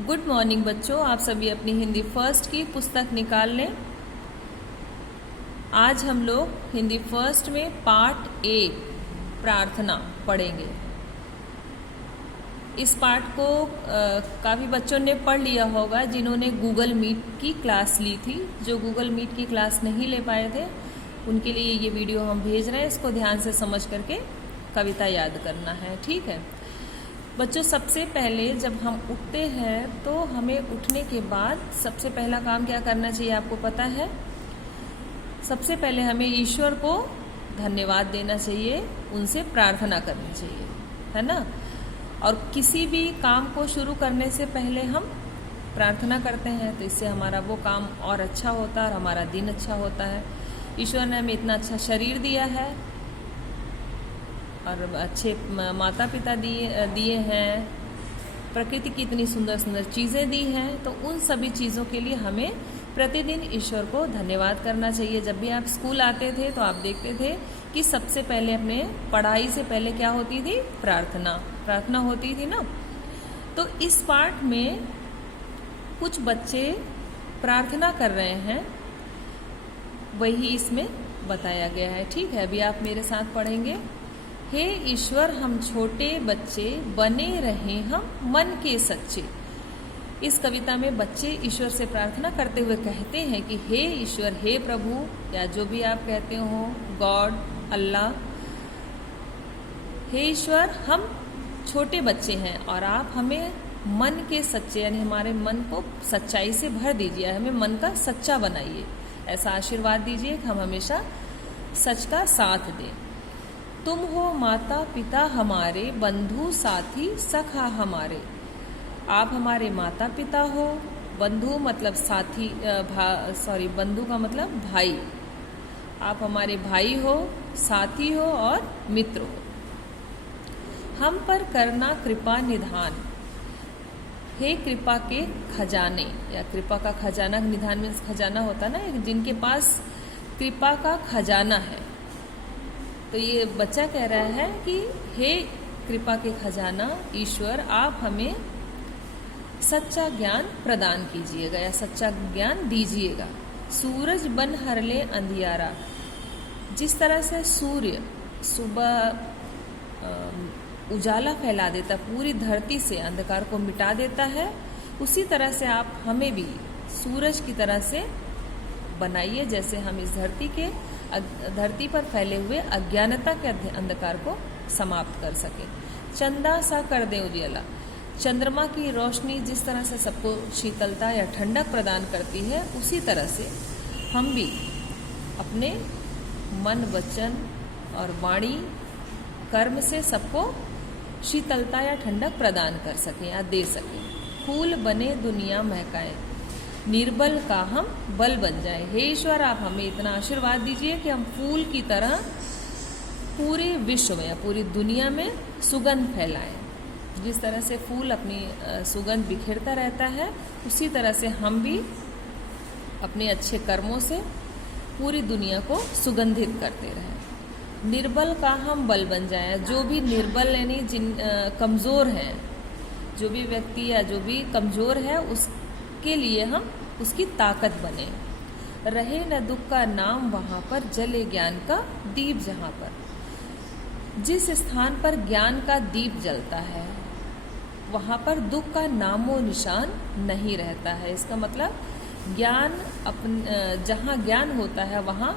Good morning बच्चों, आप सभी अपनी हिंदी फर्स्ट की पुस्तक निकाल लें। आज हम लोग हिंदी फर्स्ट में पार्ट ए प्रार्थना पढ़ेंगे। इस पार्ट को काफ़ी बच्चों ने पढ़ लिया होगा जिन्होंने गूगल मीट की क्लास ली थी। जो गूगल मीट की क्लास नहीं ले पाए थे उनके लिए ये वीडियो हम भेज रहे हैं। इसको ध्यान से समझ करके कविता याद करना है, ठीक है बच्चों। सबसे पहले जब हम उठते हैं तो हमें उठने के बाद सबसे पहला काम क्या करना चाहिए, आपको पता है। सबसे पहले हमें ईश्वर को धन्यवाद देना चाहिए, उनसे प्रार्थना करनी चाहिए, है ना। और किसी भी काम को शुरू करने से पहले हम प्रार्थना करते हैं तो इससे हमारा वो काम और अच्छा होता है और हमारा दिन अच्छा होता है। ईश्वर ने हमें इतना अच्छा शरीर दिया है और अच्छे माता पिता दिए हैं, प्रकृति की इतनी सुंदर सुंदर चीज़ें दी हैं, तो उन सभी चीज़ों के लिए हमें प्रतिदिन ईश्वर को धन्यवाद करना चाहिए। जब भी आप स्कूल आते थे तो आप देखते थे कि सबसे पहले अपने पढ़ाई से पहले क्या होती थी, प्रार्थना होती थी ना। तो इस पाठ में कुछ बच्चे प्रार्थना कर रहे हैं, वही इसमें बताया गया है, ठीक है। अभी आप मेरे साथ पढ़ेंगे। हे ईश्वर, हम छोटे बच्चे बने रहें हम मन के सच्चे। इस कविता में बच्चे ईश्वर से प्रार्थना करते हुए कहते हैं कि हे ईश्वर, हे प्रभु, या जो भी आप कहते हो, गॉड, अल्लाह, हे ईश्वर, हम छोटे बच्चे हैं और आप हमें मन के सच्चे यानी हमारे मन को सच्चाई से भर दीजिए, हमें मन का सच्चा बनाइए। ऐसा आशीर्वाद दीजिए कि हम हमेशा सच का साथ दें। तुम हो माता पिता हमारे, बंधु साथी सखा हमारे। आप हमारे माता पिता हो, बंधु मतलब साथी, बंधु का मतलब भाई। आप हमारे भाई हो, साथी हो और मित्र हो। हम पर करना कृपा निधान। हे कृपा के खजाने, या कृपा का खजाना, निधान में खजाना होता ना, जिनके पास कृपा का खजाना है। तो ये बच्चा कह रहा है कि हे कृपा के खजाना ईश्वर, आप हमें सच्चा ज्ञान प्रदान कीजिएगा या सच्चा ज्ञान दीजिएगा। सूरज बन हर ले अंधियारा। जिस तरह से सूर्य सुबह उजाला फैला देता, पूरी धरती से अंधकार को मिटा देता है, उसी तरह से आप हमें भी सूरज की तरह से बनाइए, जैसे हम इस धरती पर फैले हुए अज्ञानता के अंधकार को समाप्त कर सके। चंदा सा कर दे उजियाला। चंद्रमा की रोशनी जिस तरह से सबको शीतलता या ठंडक प्रदान करती है, उसी तरह से हम भी अपने मन, वचन और वाणी, कर्म से सबको शीतलता या ठंडक प्रदान कर सकें या दे सकें। फूल बने दुनिया महकाए, निर्बल का हम बल बन जाए। हे ईश्वर, आप हमें इतना आशीर्वाद दीजिए कि हम फूल की तरह पूरे विश्व में या पूरी दुनिया में सुगंध फैलाएं। जिस तरह से फूल अपनी सुगंध बिखेरता रहता है, उसी तरह से हम भी अपने अच्छे कर्मों से पूरी दुनिया को सुगंधित करते रहें। निर्बल का हम बल बन जाए। जो भी निर्बल यानी कमज़ोर हैं, जो भी व्यक्ति या जो भी कमज़ोर है, उसके लिए हम उसकी ताकत बने। रहे न दुख का नाम वहाँ पर, जले ज्ञान का दीप जहाँ पर। जिस स्थान पर ज्ञान का दीप जलता है वहाँ पर दुख का नामो निशान नहीं रहता है। इसका मतलब ज्ञान जहाँ ज्ञान होता है वहाँ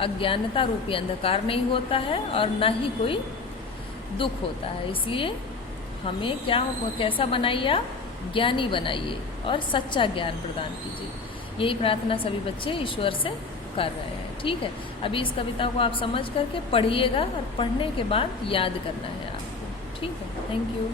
अज्ञानता रूपी अंधकार नहीं होता है और ना ही कोई दुख होता है। इसलिए हमें कैसा बनाइए, आप ज्ञानी बनाइए और सच्चा ज्ञान प्रदान कीजिए। यही प्रार्थना सभी बच्चे ईश्वर से कर रहे हैं, ठीक है। अभी इस कविता को आप समझ करके पढ़िएगा और पढ़ने के बाद याद करना है आपको, ठीक है। Thank you.